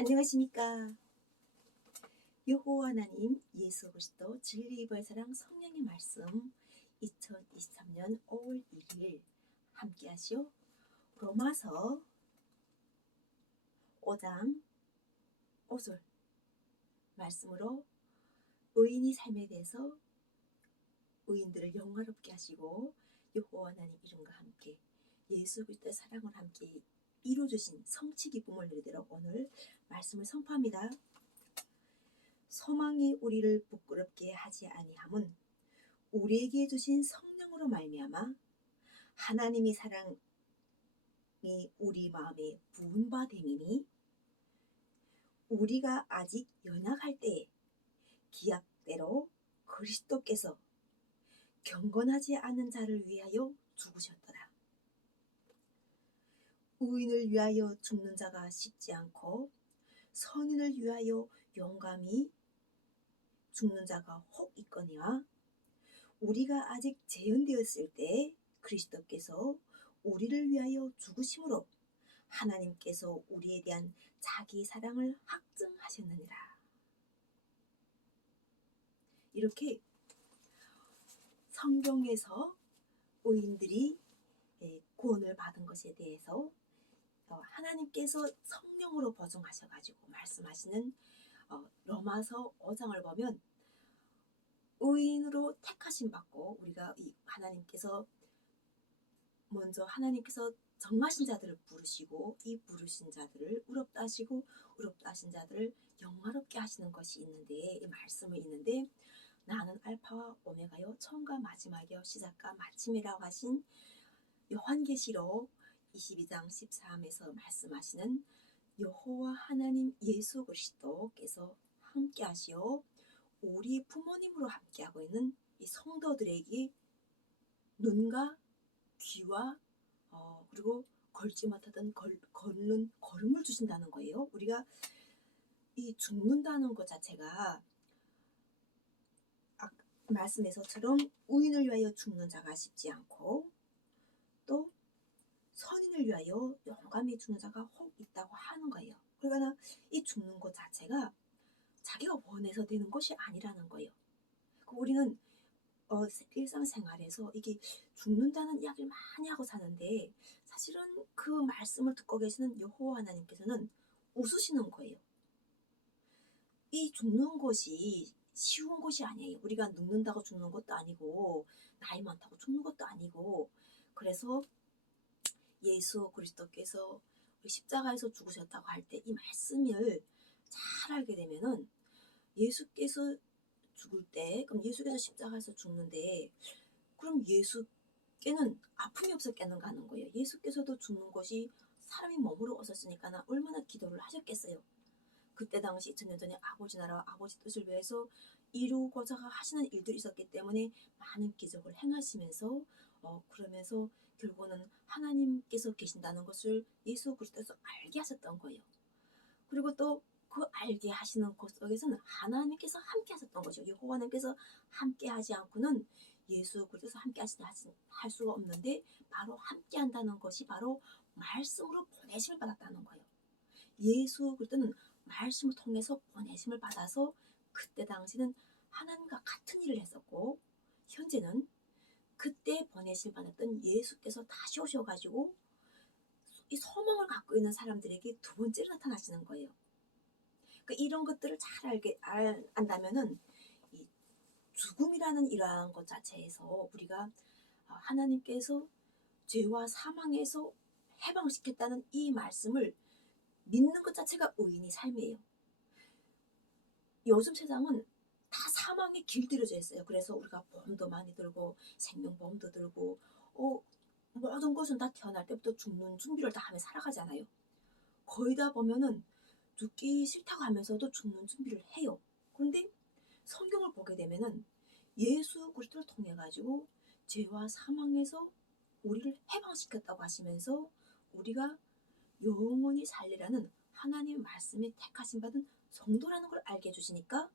안녕하십니까. 여호와 하나님 예수 그리스도 진리의 사랑 성령의 말씀 2023년 5월 1일 함께 하시오. 로마서 5장 5절 말씀으로 의인이 삶에 대해서 의인들을 영화롭게 하시고 여호와 하나님 이름과 함께 예수 그리스도의 사랑을 함께 이루어주신 성취 기쁨을 누리도록 오늘 말씀을 선포합니다. 소망이 우리를 부끄럽게 하지 아니함은 우리에게 주신 성령으로 말미암아 하나님의 사랑이 우리 마음에 부은 바 됨이니 우리가 아직 연약할 때에 기약대로 그리스도께서 경건하지 않은 자를 위하여 죽으셨더라. 의인을 위하여 죽는 자가 쉽지 않고 선인을 위하여 용감히 죽는 자가 혹 있거니와 우리가 아직 재현되었을 때 그리스도께서 우리를 위하여 죽으심으로 하나님께서 우리에 대한 자기 사랑을 확증하셨느니라. 이렇게 성경에서 의인들이 구원을 받은 것에 대해서 하나님께서 성령으로 보증하셔가지고 말씀하시는 로마서 5장을 보면 의인으로 택하심 받고 우리가 하나님께서 먼저 하나님께서 정하신 자들을 부르시고 이 부르신 자들을 의롭다 하시고 의롭다 하신 자들을 영화롭게 하시는 것이 있는데 이 말씀이 있는데 나는 알파와 오메가요 처음과 마지막이요 시작과 마침이라고 하신 요한계시록 22장 13에서 말씀하시는 여호와 하나님 예수 그리스도께서 함께 하시어 우리 부모님으로 함께하고 있는 이 성도들에게 눈과 귀와 그리고 걸지 못하던 걸음을 주신다는 거예요. 우리가 이 죽는다는 것 자체가 말씀에서처럼 의인을 위하여 죽는 자가 쉽지 않고 또 선인을 위하여 용감히 죽는 자가 혹 있다고 하는 거예요. 그러니까 이 죽는 것 자체가 자기가 원해서 되는 것이 아니라는 거예요. 우리는 일상생활에서 이게 죽는다는 이야기를 많이 하고 사는데 사실은 그 말씀을 듣고 계시는 여호와 하나님께서는 웃으시는 거예요. 이 죽는 것이 쉬운 것이 아니에요. 우리가 늙는다고 죽는 것도 아니고 나이 많다고 죽는 것도 아니고 그래서 예수 그리스도께서 십자가에서 죽으셨다고 할 때 이 말씀을 잘 알게 되면은 예수께서 죽을 때 그럼 예수께서 십자가에서 죽는데 그럼 예수께는 아픔이 없었겠는가 하는 거예요. 예수께서도 죽는 것이 사람이 몸으로 오셨으니까 얼마나 기도를 하셨겠어요. 그때 당시 2000년 전에 아버지 나라와 아버지 뜻을 위해서 이루고자 하시는 일들이 있었기 때문에 많은 기적을 행하시면서 그러면서 결국은 하나님께서 계신다는 것을 예수 그리스도에서 알게 하셨던 거예요. 그리고 또 그 알게 하시는 것 속에서는 하나님께서 함께 하셨던 거죠. 여호와 하나님께서 함께 하지 않고는 예수 그리스도에서 함께 할 수가 없는데 바로 함께 한다는 것이 바로 말씀으로 보내심을 받았다는 거예요. 예수 그리스도는 말씀을 통해서 보내심을 받아서 그때 당시는 하나님과 같은 일을 했었고 현재는 그때 보내심을 받았던 예수께서 다시 오셔가지고 이 소망을 갖고 있는 사람들에게 두 번째로 나타나시는 거예요. 그러니까 이런 것들을 잘 안다면은 이 죽음이라는 이러한 것 자체에서 우리가 하나님께서 죄와 사망에서 해방시켰다는 이 말씀을 믿는 것 자체가 의인의 삶이에요. 요즘 세상은 다 사망에 길들여져 있어요. 그래서 우리가 보험도 많이 들고 생명보험도 들고 모든 것은 다 태어날 때부터 죽는 준비를 다 하며 살아가잖아요. 거의 다 보면은 죽기 싫다고 하면서도 죽는 준비를 해요. 그런데 성경을 보게 되면은 예수 그리스도를 통해 가지고 죄와 사망에서 우리를 해방시켰다고 하시면서 우리가 영원히 살리라는 하나님의 말씀에 택하심 받은 성도라는 걸 알게 해주시니까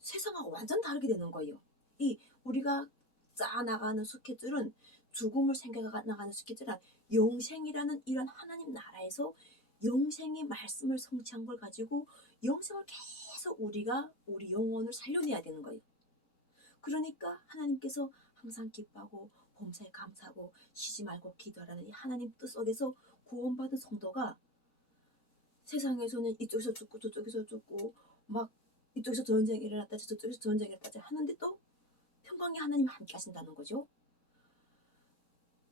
세상하고 완전 다르게 되는 거예요. 이 우리가 짜나가는 스케줄은 죽음을 생각나가는 스케줄은 영생이라는 이런 하나님 나라에서 영생의 말씀을 성취한 걸 가지고 영생을 계속 우리가 우리 영혼을 살려내야 되는 거예요. 그러니까 하나님께서 항상 기뻐하고 범사에 감사하고 쉬지 말고 기도하라는 이 하나님 뜻 속에서 구원받은 성도가 세상에서는 이쪽에서 죽고 저쪽에서 죽고 막 이쪽에서 전쟁이 일어났다 저쪽에서 전쟁이 일어났다 하는데 또 평강의 하나님 함께 하신다는 거죠.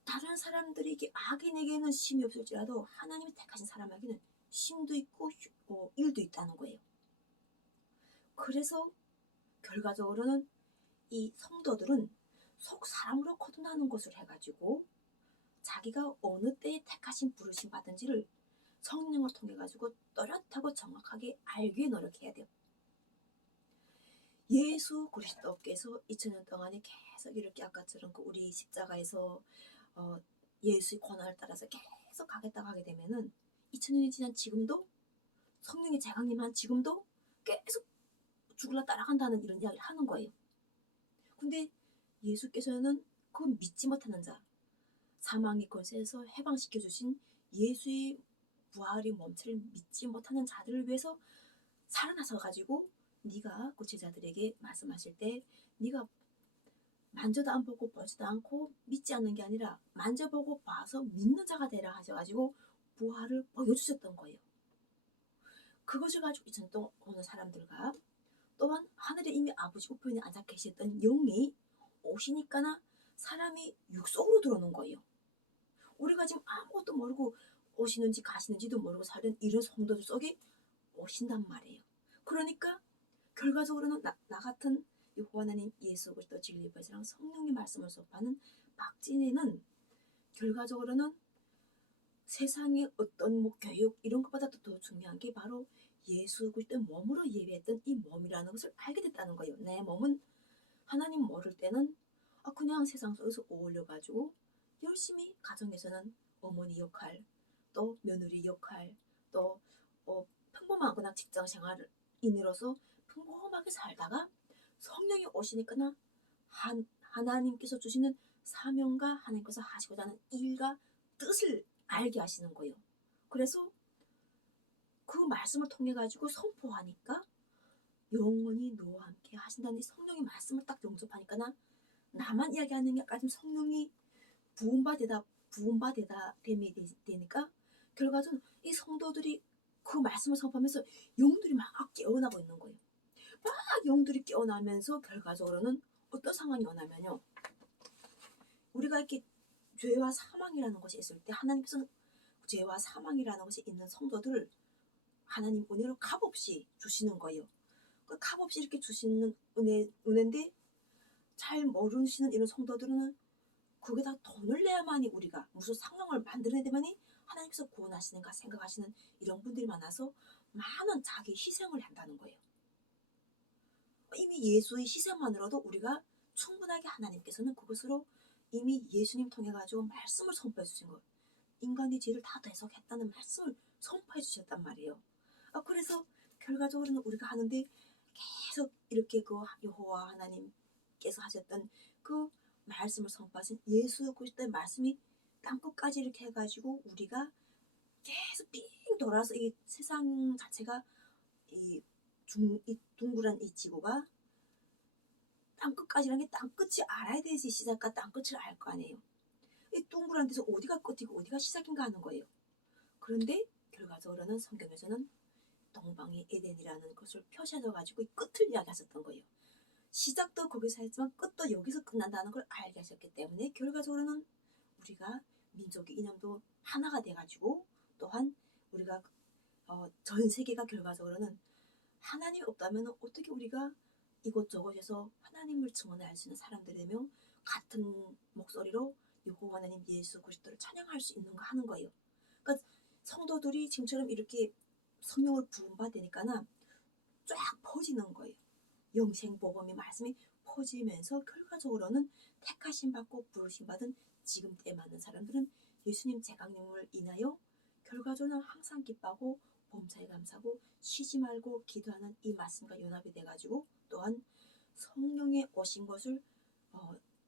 다른 사람들에게 악인에게는 심이 없을지라도 하나님이 택하신 사람에게는 심도 있고 일도 있다는 거예요. 그래서 결과적으로는 이 성도들은 속 사람으로 거듭나는 것을 해가지고 자기가 어느 때에 택하신 부르심 받은지를 성령을 통해 가지고 또렷하고 정확하게 알기에 노력해야 돼요. 예수 그리스도께서 2000년 동안에 계속 이렇게 아까처럼 우리 십자가에서 예수의 권한을 따라서 계속 가겠다고 하게 되면은 2000년이 지난 지금도 성령의 재강림한 지금도 계속 죽으려 따라간다는 이런 이야기를 하는 거예요. 근데 예수께서는 그 믿지 못하는 자, 사망의 권세에서 해방시켜 주신 예수의 부활의 몸체를 믿지 못하는 자들을 위해서 살아나서 가지고 네가 그 제자들에게 말씀하실 때 네가 만져도 안 보고 보지도 않고 믿지 않는 게 아니라 만져보고 봐서 믿는 자가 되라 하셔가지고 부활을 보여주셨던 거예요. 그것을 가지고 2000년 동안 오는 사람들과 또한 하늘에 이미 아버지 우편에 앉아 계셨던 영이 오시니까나 사람이 육속으로 들어오는 거예요. 우리가 지금 아무것도 모르고 오시는지 가시는지도 모르고 살던 이런 성도들 속에 오신단 말이에요. 그러니까 결과적으로는 나 같은 여호와 하나님 예수 그리스도 진리 보혜사랑 성령의 말씀을 수업하는 박진애는 결과적으로는 세상의 어떤 교육 이런 것보다도 더 중요한 게 바로 예수 그리스도의 몸으로 예배했던 이 몸이라는 것을 알게 됐다는 거예요. 내 몸은 하나님 모를 때는 그냥 세상 속에서 어울려가지고 열심히 가정에서는 어머니 역할, 또 며느리 역할, 또 평범한 그냥 직장 생활인으로서 평범하게 살다가 성령이 오시니까 하나님께서 주시는 사명과 하나님께서 하시고자 하는 일과 뜻을 알게 하시는 거예요. 그래서 그 말씀을 통해 가지고 선포하니까 영원히 너와 함께 하신다는 성령의 말씀을 딱 영접하니까 나만 이야기하는 게 아니라 성령이 부음바되다 됨이 되니까 결과적으로 이 성도들이 그 말씀을 선포하면서 영들이 막 깨어나고 있는 거예요. 막 영들이 깨어나면서 결과적으로는 어떤 상황이 오냐면요. 우리가 이렇게 죄와 사망이라는 것이 있을 때 하나님께서는 죄와 사망이라는 것이 있는 성도들을 하나님 은혜로 값없이 주시는 거예요. 그 값없이 이렇게 주시는 은혜인데 잘 모르시는 이런 성도들은 거기다 돈을 내야만이 우리가 무슨 상황을 만들어내야만이 하나님께서 구원하시는가 생각하시는 이런 분들이 많아서 많은 자기 희생을 한다는 거예요. 이미 예수의 희생만으로도 우리가 충분하게 하나님께서는 그것으로 이미 예수님 통해 가지고 말씀을 선포해 주신 거예요. 인간의 죄를 다 대속했다는 말씀을 선포해 주셨단 말이에요. 그래서 결과적으로는 우리가 하는데 계속 이렇게 그 여호와 하나님께서 하셨던 그 말씀을 선포하신 예수 그리스도의 말씀이 땅끝까지 이렇게 해가지고 우리가 계속 빙 돌아서 이 세상 자체가 이 둥그란 이 지구가 땅끝까지라는 게 땅끝이 알아야 되지 시작과 땅끝을 알 거 아니에요. 이 둥그란 데서 어디가 끝이고 어디가 시작인가 하는 거예요. 그런데 결과적으로는 성경에서는 동방의 에덴이라는 것을 표시해 가지고 이 끝을 이야기하셨던 거예요. 시작도 거기서 했지만 끝도 여기서 끝난다는 걸 알게 하셨기 때문에 결과적으로는 우리가 민족의 이념도 하나가 돼가지고 또한 우리가 전 세계가 결과적으로는 하나님이 없다면 어떻게 우리가 이곳저곳에서 하나님을 증언할 수 있는 사람들이 되며 같은 목소리로 여호와 하나님 예수 그리스도를 찬양할 수 있는가 하는 거예요. 그러니까 성도들이 지금처럼 이렇게 성령을 부음받으니까는 쫙 퍼지는 거예요. 영생 복음의 말씀이 퍼지면서 결과적으로는 택하심 받고 부르심 받은 지금 때에 맞는 사람들은 예수님 재강림을 인하여 결과적으로는 항상 기뻐하고 범사에 감사하고 쉬지 말고 기도하는 이 말씀과 연합이 돼가지고 또한 성령의 오신 것을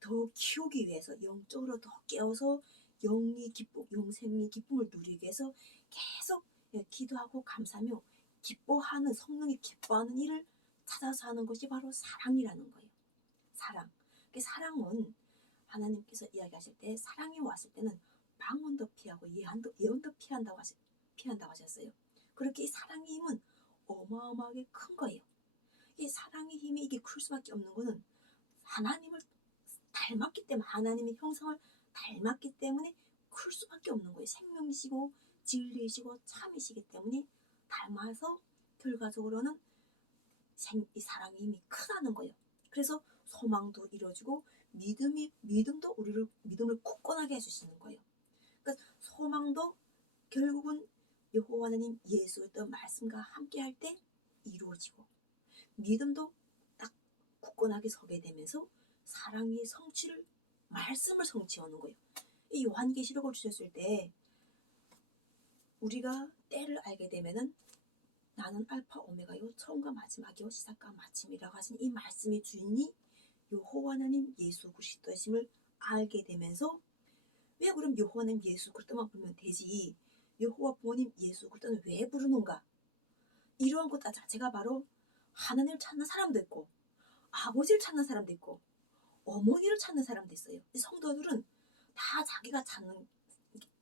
더 키우기 위해서 영적으로 더 깨워서 영생의 기쁨을 누리기 위해서 계속 기도하고 감사하며 기뻐하는, 성령이 기뻐하는 일을 찾아서 하는 것이 바로 사랑이라는 거예요. 사랑. 사랑은 하나님께서 이야기하실 때 사랑이 왔을 때는 방언도 피하고 예언도 피한다고 하셨어요. 그렇게 이 사랑의 힘은 어마어마하게 큰 거예요. 이 사랑의 힘이 이게 클 수밖에 없는 거는 하나님을 닮았기 때문에, 하나님의 형상을 닮았기 때문에 클 수밖에 없는 거예요. 생명이시고 진리이시고 참이시기 때문에 닮아서 결과적으로는 이 사랑의 힘이 크다는 거예요. 그래서 소망도 이루어지고 믿음도 우리를 믿음을 굳건하게 해주시는 거예요. 그러니까 소망도 결국은 여호와 하나님 예수 그리스도 말씀과 함께 할 때 이루어지고, 믿음도 딱 굳건하게 서게 되면서 사랑의 성취를, 말씀을 성취하는 거예요. 이 요한계시록을 주셨을 때 우리가 때를 알게 되면은 나는 알파 오메가요 처음과 마지막이요 시작과 마침이라고 하신 이 말씀의 주인이 여호와 하나님 예수 그리스도이심을 알게 되면서, 왜 그럼 여호와 하나님 예수 그리스도만 부르면 되지, 여호와 부모님 예수 그리스도는 왜 부르는가, 이러한 것 자체가 바로 하나님을 찾는 사람도 있고 아버지를 찾는 사람도 있고 어머니를 찾는 사람도 있어요. 이 성도들은 다 자기가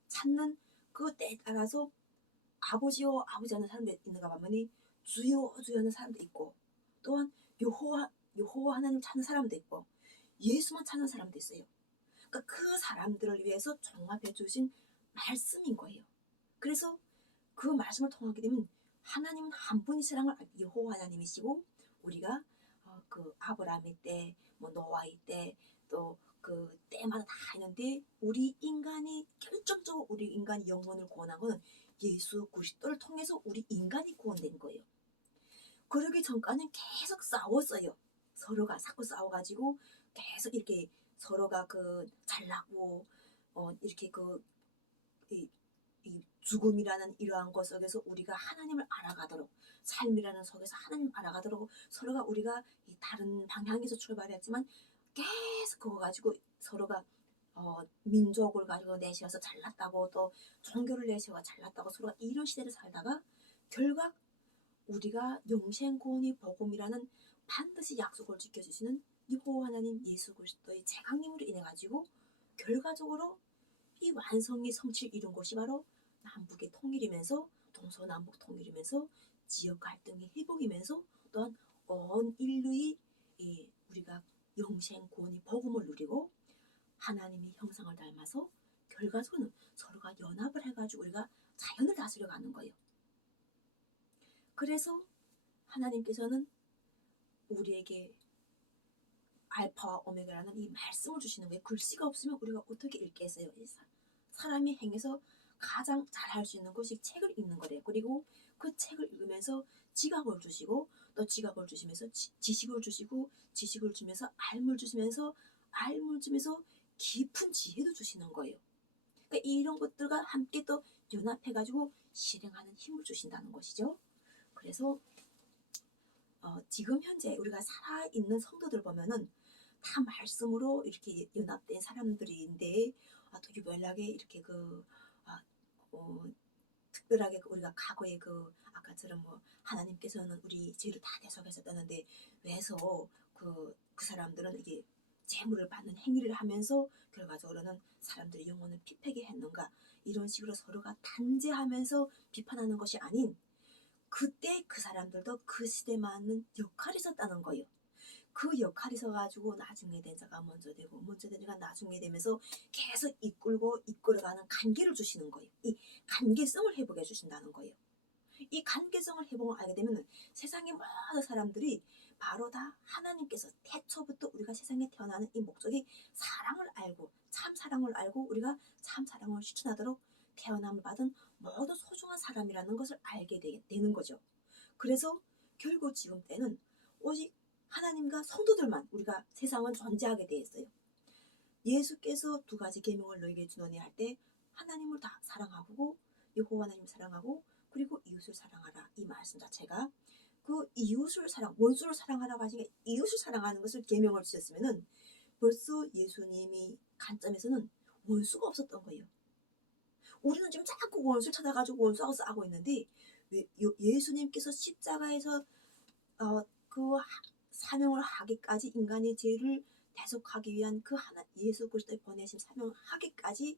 찾는 그 때에 따라서 아버지요 아버지 하는 사람도 있는가 보면 주여 주여 하는 사람도 있고, 또한 여호와 하나님 찾는 사람도 있고 예수만 찾는 사람도 있어요. 그러니까 그 사람들을 위해서 종합해 주신 말씀인 거예요. 그래서 그 말씀을 통하게 되면 하나님은 한 분이 사랑을 여호와 하나님이시고, 우리가 그 아브라함의 때, 뭐 노아의 때, 또 그 때마다 다 있는데 우리 인간이 결정적으로 우리 인간 영혼을 구원한 거는 예수 그리스도를 통해서 우리 인간이 구원된 거예요. 그러기 전까지는 계속 싸웠어요. 서로가 자꾸 싸워가지고 계속 이렇게 서로가 그 잘나고 이렇게 이 죽음이라는 이러한 것 속에서 우리가 하나님을 알아가도록, 삶이라는 속에서 하나님 알아가도록 서로가 우리가 이 다른 방향에서 출발했지만 계속 그거 가지고 서로가 민족을 가지고 내세워서 잘났다고, 또 종교를 내세워 잘났다고 서로가 이런 시대를 살다가 결국 우리가 영생 구원의 복음이라는 반드시 약속을 지켜주시는 여호와 하나님 예수 그리스도의 재강림으로 인해 가지고 결과적으로 이 완성의 성취를 이룬 것이 바로 남북의 통일이면서, 동서남북 통일이면서, 지역 갈등이 회복이면서, 또한 온 인류의 우리가 영생 구원의 복음을 누리고 하나님의 형상을 닮아서 결과적으로는 서로가 연합을 해가지고 우리가 자연을 다스려가는 거예요. 그래서 하나님께서는 우리에게 알파와 오메가라는 이 말씀을 주시는 거예요. 글씨가 없으면 우리가 어떻게 읽겠어요? 사람이 행해서 가장 잘할 수 있는 것이 책을 읽는 거래요. 그리고 그 책을 읽으면서 지각을 주시고, 또 지각을 주시면서 지식을 주시고, 지식을 주면서 알물 주시면서, 알물 주면서 깊은 지혜도 주시는 거예요. 그러니까 이런 것들과 함께 또 연합해가지고 실행하는 힘을 주신다는 것이죠. 그래서 지금 현재 우리가 살아있는 성도들 보면은 다 말씀으로 이렇게 연합된 사람들인데, 또 유별나게 이렇게 특별하게 우리가 과거에 아까처럼 하나님께서는 우리 죄를 다 대속하셨다는데 왜서 그 사람들은 이게 재물을 받는 행위를 하면서 결과적으로는 사람들의 영혼을 피폐게 했는가, 이런 식으로 서로가 단죄하면서 비판하는 것이 아닌, 그때 그 사람들도 그 시대에 맞는 역할이 있었다는 거예요. 그 역할이 있어가지고 나중에 된 자가 먼저 되고 먼저 된 자가 나중에 되면서 계속 이끌어가는 관계를 주시는 거예요. 이 관계성을 회복해 주신다는 거예요. 이 관계성을 회복을 알게 되면 세상의 모든 사람들이 바로 다 하나님께서 태초부터 우리가 세상에 태어나는 이 목적이 사랑을 알고, 참 사랑을 알고 우리가 참 사랑을 실천하도록 태어남을 받은 모두 소중한 사람이라는 것을 알게 되는 거죠. 그래서 결국 지금 때는 오직 하나님과 성도들만 우리가 세상은 존재하게 되어 있어요. 예수께서 두 가지 계명을 너에게 주노니 할 때 하나님을 다 사랑하고 여호와 하나님을 사랑하고 그리고 이웃을 사랑하라, 이 말씀 자체가 그 이웃을 원수를 사랑하라고 하시니까 이웃을 사랑하는 것을 계명을 주셨으면은 벌써 예수님이 관점에서는 원수가 없었던 거예요. 우리는 지금 자꾸 원수를 찾아가지고 원수하고 싸우고 있는데 예수님께서 십자가에서 그 사명을 하기까지 인간의 죄를 대속하기 위한 그 하나 예수 그리스도의 보내심 사명을 하기까지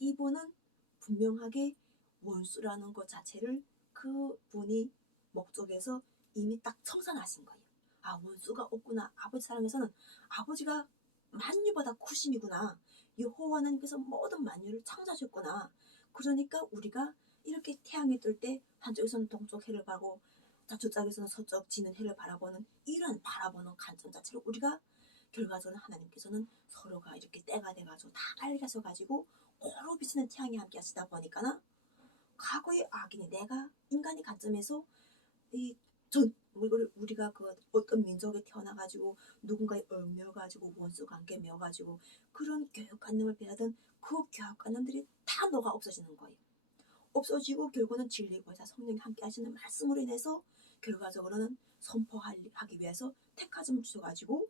이분은 분명하게 원수라는 것 자체를 그분이 목적에서 이미 딱 청산하신 거예요. 아, 원수가 없구나. 아버지 사랑에서는 아버지가 만유보다 크심이구나. 여호와 하나님께서 모든 만유를 창조하셨구나. 그러니까 우리가 이렇게 태양이 뜰 때 한쪽에서는 동쪽 해를 바라고 저쪽에서는 서쪽 지는 해를 바라보는 이런 바라보는 관점 자체로 우리가 결과적으로 하나님께서는 서로가 이렇게 때가 돼가지고 다 밝아져가지고 고루 비치는 태양이 함께 하시다 보니까 과거의 악인이 내가 인간의 관점에서 우리가 그 어떤 민족에 태어나가지고 누군가에 얽매여가지고 원수 관계 매어가지고 그런 교육관념을 배우던 그 교육관념들이 다 녹아 없어지는 거예요. 없어지고 결국은 진리고 성령이 함께 하시는 말씀으로 인해서 결과적으로는 선포하기 위해서 택하심을 주셔가지고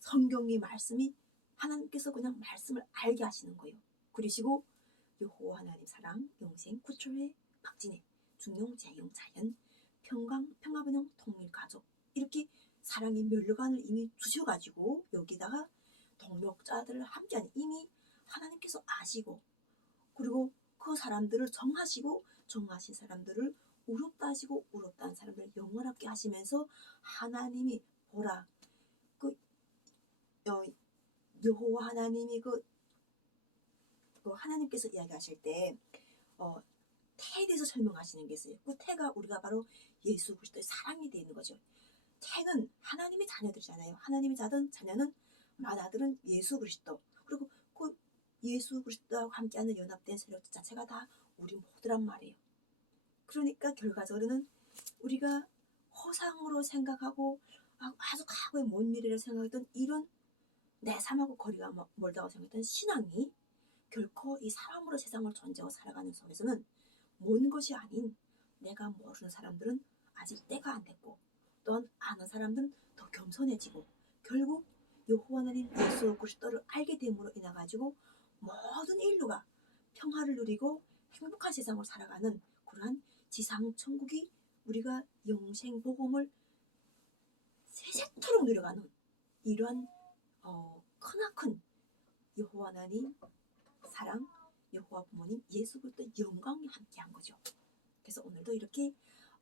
성경의 말씀이 하나님께서 그냥 말씀을 알게 하시는 거예요. 그러시고 여호와 하나님 사랑, 영생, 구출회, 박진혜, 중용, 재용, 자연, 평강, 평화분영, 통일, 가족 이렇게 사랑의 멸류관을 이미 주셔가지고 여기다가 동력자들을 함께하는 이미 하나님께서 아시고 그리고 그 사람들을 정하시고 정하신 사람들을 의롭다 하시고 의롭다 한 사람들을 영원하게 하시면서 하나님이 보라 그 여호와 하나님이 그 하나님께서 이야기하실 때 태에 대해서 설명하시는 게 있어요. 그 태가 우리가 바로 예수 그리스도의 사랑이 되어 있는 거죠. 태는 하나님의 자녀들이잖아요. 하나님의 자녀는 맏아들은 예수 그리스도 그리고 그 예수 그리스도와 함께하는 연합된 세력 자체가 다 우리 모두란 말이에요. 그러니까 결과적으로는 우리가 허상으로 생각하고 아주 과거의 먼 미래를 생각했던 이런 내 삶하고 거리가 멀다고 생각했던 신앙이 결코 이 사람으로 세상을 존재하고 살아가는 속에서는 먼 것이 아닌 내가 모르는 사람들은 아직 때가 안 됐고 또한 아는 사람들은 더 겸손해지고 결국 여호와 하나님 예수 그리스도를 알게 됨으로 인해 가지고 모든 인류가 평화를 누리고 행복한 세상을 살아가는 그러한 지상 천국이 우리가 영생 복음을 세세토록 누려가는 이러한 크나큰 여호와 하나님 사랑 여호와 부모님 예수 그리스도 영광이 함께한 거죠. 그래서 오늘도 이렇게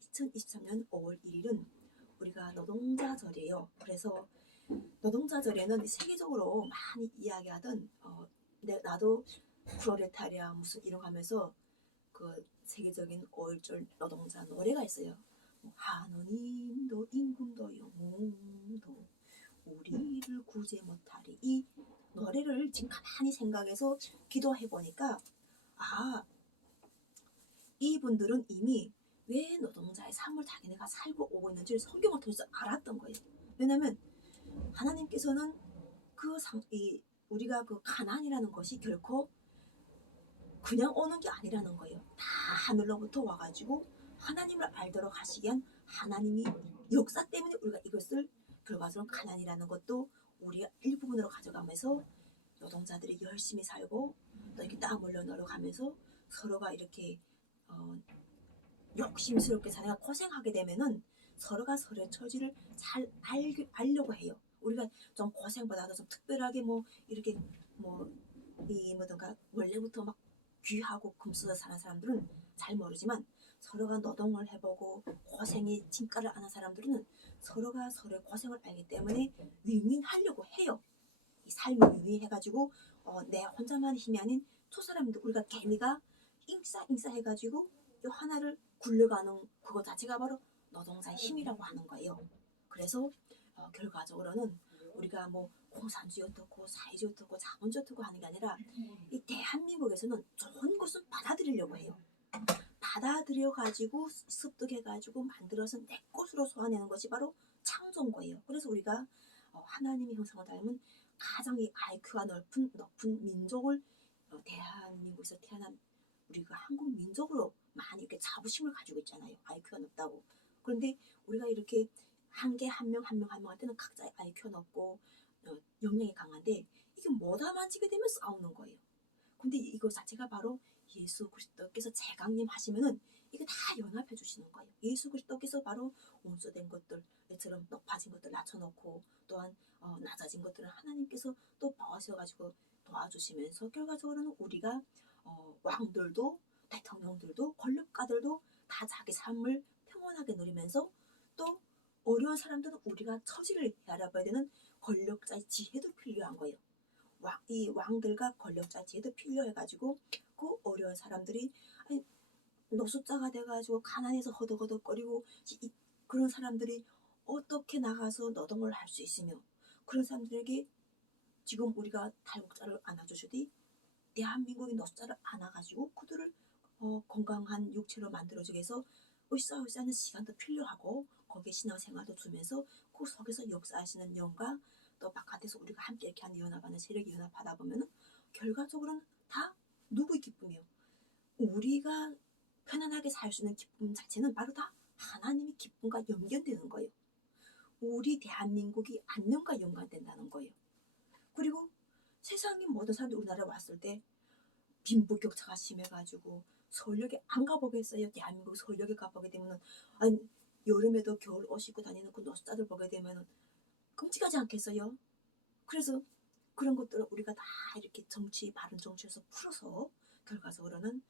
2023년 5월 1일은 우리가 노동자절이에요. 그래서 노동자절에는 세계적으로 많이 이야기하던 나도 프롤레타리아 무슨 이런 거 하면서 그 세계적인 5.1절 노동자 노래가 있어요. 하느님도 임금도 영웅도 우리를 구제 못하리. 이 노래를 지금 가만히 생각해서 기도해 보니까 이분들은 이미 왜 노동자의 삶을 자기네가 살고 오고 있는지를 성경을 통해서 알았던 거예요. 왜냐하면 하나님께서는 우리가 그 가난이라는 것이 결코 그냥 오는 게 아니라는 거예요. 다 하늘로부터 와가지고 하나님을 알도록 하시기 위한 하나님이 역사 때문에 우리가 이것을 결과적으로 가난이라는 것도 우리가 일부분으로 가져가면서 노동자들이 열심히 살고 또 이렇게 땀 흘려 노력하면서 서로가 이렇게 욕심스럽게 자기가 고생하게 되면은 서로가 서로의 처지를 잘 알려고 해요. 우리가 좀 고생보다도 좀 특별하게 이렇게 뭐든가 원래부터 막 귀하고 금수저 사는 사람들은 잘 모르지만 서로가 노동을 해보고 고생의 진가를 아는 사람들은 서로가 서로의 고생을 알기 때문에 윈윈하려고 해요. 이 삶이 윈윈해가지고 내 혼자만 힘이 아닌 두 사람도 우리가 개미가 인싸 해가지고 요 하나를 굴려가는 그거 자체가 바로 노동자의 힘이라고 하는 거예요. 그래서 결과적으로는 우리가 공산주의 어떻고 사회주의 어떻고 자본주의 어떻고 하는 게 아니라 이 대한민국에서는 좋은 것은 받아들이려고 해요. 받아들여가지고 습득해가지고 만들어서 내 것으로 소화내는 것이 바로 창조인 거예요. 그래서 우리가 하나님의 형상을 닮은 가장 이 IQ가 높은 민족을 대한민국에서 태어난 우리가 한국 민족으로 많이 이렇게 자부심을 가지고 있잖아요. IQ가 높다고. 그런데 우리가 이렇게 한 명 한테는 각자의 IQ가 높고 역량이 강한데 이게 뭐다 만지게 되면 싸우는 거예요. 근데 이거 자체가 바로 예수 그리스도께서 재강림하시면은 이게 다 연합해 주시는 거예요. 예수 그리스도께서 바로 온수된 것들처럼 높아진 것들 낮춰놓고, 또한 낮아진 것들을 하나님께서 또 봐셔가지고 도와주시면서, 결과적으로는 우리가 왕들도 대통령들도 권력가들도 다 자기 삶을 평온하게 누리면서, 또 어려운 사람들은 우리가 처지를 알아봐야 되는 권력자의 지혜도 필요한 거예요. 이 왕들과 권력자의 지혜도 필요해가지고 그 어려운 사람들이 노숙자가 돼가지고 가난해서 허덕허덕거리고 그런 사람들이 어떻게 나가서 노동을 할 수 있으며, 그런 사람들에게 지금 우리가 탈북자를 안아주시되 대한민국의 노숙자를 안아가지고 그들을 건강한 육체로 만들어주기 위해서 으쌰으쌰 하는 시간도 필요하고, 거기에 신앙생활도 두면서 그 속에서 역사하시는 영과 또 바깥에서 우리가 함께 이렇게 하는 연합하는 세력이 연합하다 보면 결과적으로는 다 누구의 기쁨이요? 우리가 편안하게 살 수 있는 기쁨 자체는 바로 다 하나님의 기쁨과 연결되는 거예요. 우리 대한민국이 안녕과 연관된다는 거예요. 그리고 세상의 모든 사람들이 우리나라에 왔을 때 빈부격차가 심해가지고 서울역에 안 가보겠어요? 대한민국 서울역에 가보게 되면은, 아니, 여름에도 겨울 옷 입고 다니는 그 노숙자들 보게 되면은 끔찍하지 않겠어요? 그래서 그런 것들을 우리가 다 이렇게 바른 정치에서 풀어서 결과적으로는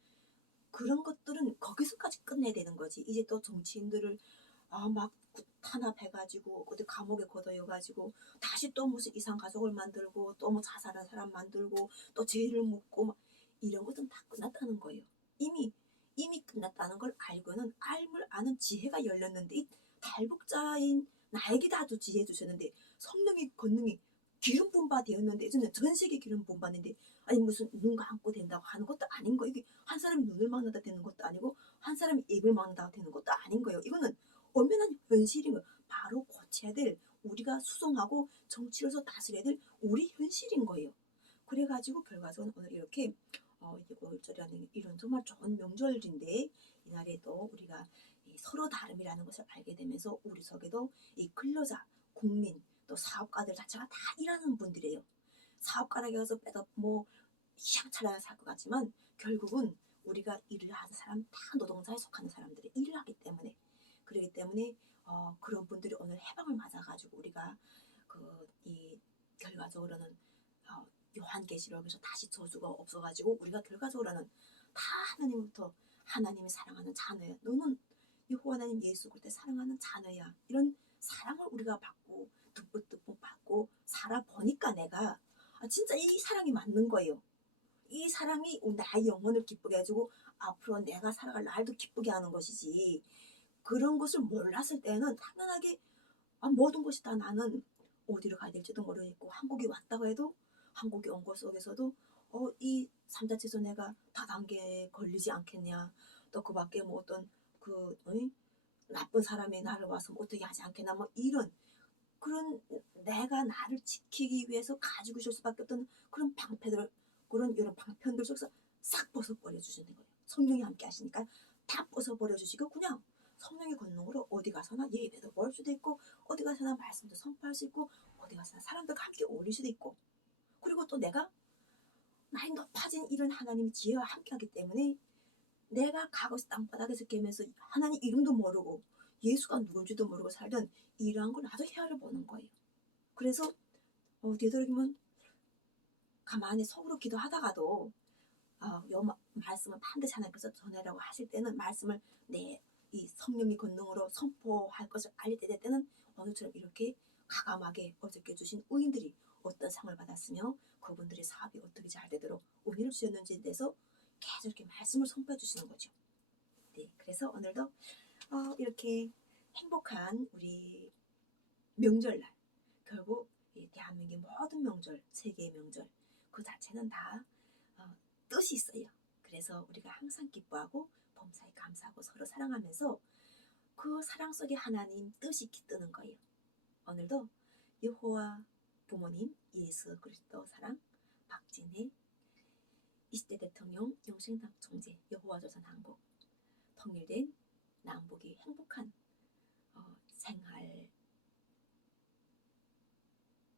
그런 것들은 거기서까지 끝내야 되는 거지. 이제 또 정치인들을 막 탄압해가지고 어디 감옥에 걷어여가지고 다시 또 무슨 이상 가족을 만들고 또 뭐 자살한 사람 만들고 또 죄를 묻고 막 이런 것은 다 끝났다는 거예요. 이미 끝났다는 걸 알고는 알물 아는 지혜가 열렸는데, 이 탈북자인 나에게 다도 지혜 주셨는데, 성령의 권능이 기름 분바 되었는데, 저는 전 세계 기름 분바는데, 아니 무슨 눈 감고 된다고 하는 것도 아닌 거예요. 이게 한 사람이 눈을 막는다 되는 것도 아니고 한 사람이 입을 막는다 되는 것도 아닌 거예요. 이거는 엄연한 현실인 거예요. 바로 고쳐야 될, 우리가 수송하고 정치로서 다스려야 될 우리 현실인 거예요. 그래가지고 결과적으로 오늘 이렇게 이제 5월절이라는 이런 정말 좋은 명절인데, 이날에도 우리가 서로 다름이라는 것을 알게 되면서 우리 속에도 이 근로자, 국민, 또 사업가들 자체가 다 일하는 분들이에요. 사업가라고 해서 빼다 뭐 휘황찬란하게 살 것 같지만 결국은 우리가 일을 하는 사람 다 노동자에 속하는 사람들이 일을 하기 때문에, 그렇기 때문에 그런 분들이 오늘 해방을 맞아가지고 우리가 이 결과적으로는 요한계시록에서 다시 저주가 없어가지고 우리가 결과적으로는 다 하나님부터, 하나님이 사랑하는 자녀야. 너는 여호와 하나님 예수 그리스도 사랑하는 자녀야. 이런 사랑을 우리가 받고 듬뿍듬뿍 받고 살아보니까 내가 진짜 이 사랑이 맞는 거예요. 이 사랑이 나의 영혼을 기쁘게 해주고 앞으로 내가 살아갈 날도 기쁘게 하는 것이지, 그런 것을 몰랐을 때는 당연하게 모든 것이 다 나는 어디로 가야 될지도 모르겠고, 한국에 왔다고 해도 한국에 온 것 속에서도 이 삼자체에서 내가 다단계에 걸리지 않겠냐, 또 그 밖에 뭐 어떤 나쁜 사람이 나를 와서 어떻게 하지 않겠나, 뭐 이런 그런 내가 나를 지키기 위해서 가지고 있을 수밖에 없던 그런 방패들, 그런 이런 방편들 속에서 싹 벗어버려 주시는 거예요. 성령이 함께 하시니까 다 벗어버려 주시고 그냥 성령의 권능으로 어디 가서나 예배도 볼 수도 있고, 어디 가서나 말씀도 선포할 수 있고, 어디 가서나 사람들과 함께 어울릴 수도 있고, 그리고 또 내가 나의 높아진 이런 하나님의 지혜와 함께하기 때문에 내가 과거에서 땅바닥에서 깨면서 하나님 이름도 모르고 예수가 누군지도 모르고 살던 이러한 걸 나도 헤아려 보는 거예요. 그래서 되도록이면 가만히 속으로 기도하다가도 말씀을 반드시 하나님께서 전하라고 하실 때는 말씀을 이 성령의 권능으로 선포할 것을 알릴 때는 오늘처럼 이렇게 가감하게 어저께 주신 의인들이 어떤 상을 받았으며 그분들의 사업이 어떻게 잘 되도록 은혜를 주셨는지에 대해서 계속 이렇게 말씀을 선포해 주시는 거죠. 네, 그래서 오늘도 이렇게 행복한 우리 명절날, 결국 대한민국의 모든 명절, 세계의 명절 그 자체는 다 뜻이 있어요. 그래서 우리가 항상 기뻐하고 범사에 감사하고 서로 사랑하면서 그 사랑 속에 하나님 뜻이 깃드는 거예요. 오늘도 여호와 부모님 예수 그리스도 사랑, 박진혜 20대 대통령 영생당 총재, 여호와 조선 한국 통일된 남북이 행복한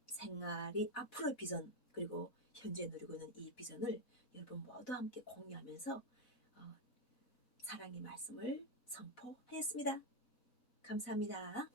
생활이 앞으로의 비전, 그리고 현재 누리고 있는 이 비전을 여러분 모두 함께 공유하면서 사랑의 말씀을 선포하였습니다. 감사합니다.